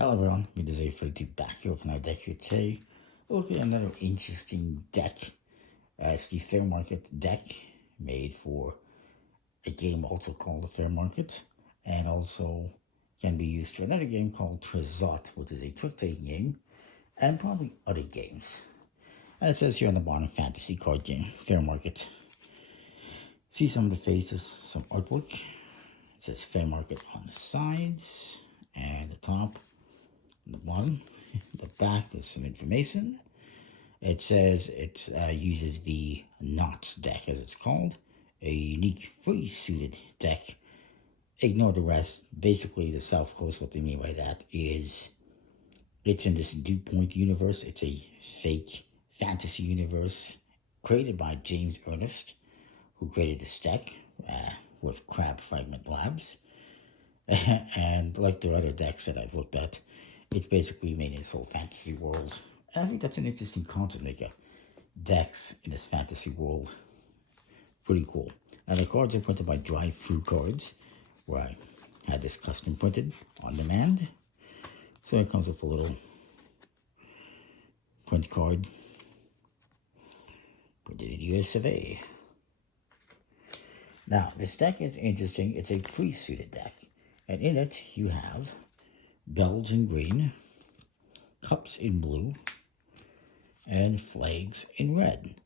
Hello everyone, it is A42 back here with another deck here today. Look at another interesting deck. It's the Fairmarket deck, made for a game also called the Fairmarket, and also can be used for another game called Trezot, which is a trick-taking game, and probably other games. And it says here on the bottom, fantasy card game, Fairmarket. See some of the faces, some artwork. It says Fairmarket on the sides and the top. The bottom, the back, there's some information. It says it uses the Knots deck, as it's called, a unique free-suited deck. Ignore the rest. Basically, the South Coast, what they mean by that is it's in this Dew Point universe. It's a fake fantasy universe created by James Ernest, who created this deck with Crab Fragment Labs. And like the other decks that I've looked at, it's basically made in this whole fantasy world. And I think that's an interesting concept, make a decks in this fantasy world. Pretty cool. Now the cards are printed by Drive-Thru Cards, where I had this custom printed on demand. So it comes with a little print card, printed in US of A. Now this deck is interesting. It's a free-suited deck, and in it you have bells in green, cups in blue, and flags in red.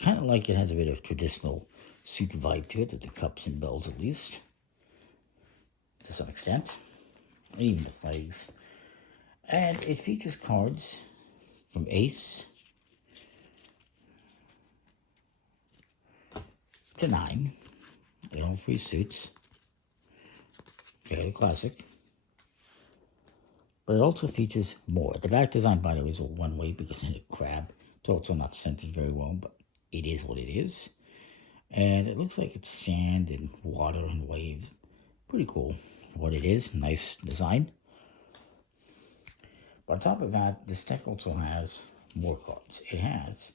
Kind of like it has a bit of traditional suit vibe to it, with the cups and bells at least, to some extent, and even the flags. And it features cards from Ace to 9. They're all free suits. Very classic. But it also features more. The back design, by the way, is a one-way because it's a crab. It's also not centered very well, but it is what it is. And it looks like it's sand and water and waves. Pretty cool what it is. Nice design. But on top of that, this deck also has more cards. It has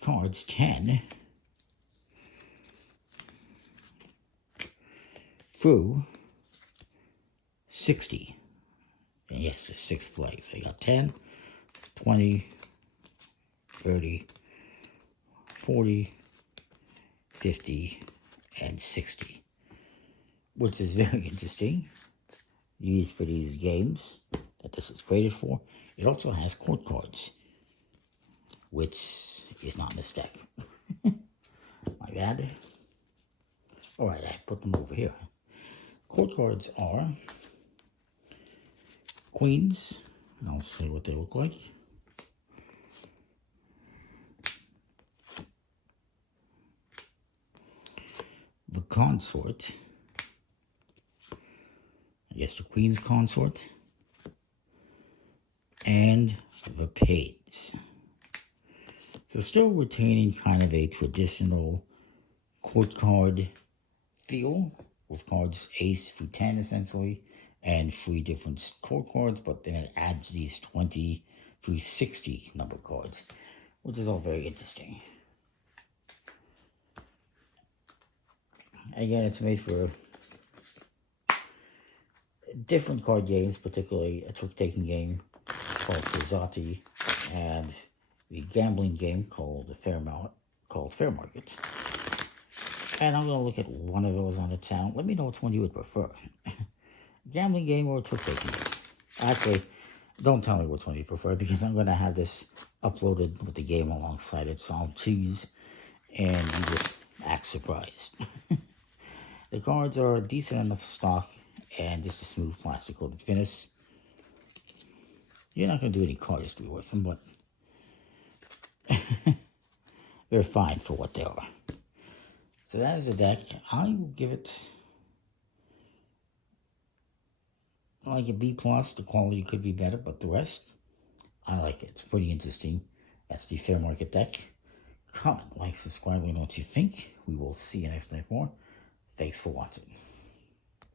cards 10 through 60. And yes, there's 6 flags. I got 10, 20, 30, 40, 50, and 60. Which is very interesting. Used for these games that this is created for. It also has court cards, which is not in this deck. My bad. Alright, I put them over here. Court cards are queens, and I'll say what they look like. The consort, I guess the queen's consort, and the page. So still retaining kind of a traditional court card feel, with cards Ace through 10 essentially, and 3 different court cards, but then it adds these 20 through 60 number cards, which is all very interesting. Again, it's made for different card games, particularly a trick-taking game called Trezot, and the gambling game called Fairmarket. And I'm going to look at one of those on the channel. Let me know which one you would prefer. Gambling game or trick-taking game. Actually, don't tell me which one you prefer, because I'm going to have this uploaded with the game alongside it. So I'll choose, and you just act surprised. The cards are decent enough stock, and just a smooth plastic-coated finish. You're not going to do any card history with them, but they're fine for what they are. So that is the deck. I will give it like a B+. The quality could be better, but the rest, I like it. It's pretty interesting. That's the Fairmarket deck. Comment, like, subscribe, let me know what you think. We will see you next time for more. Thanks for watching.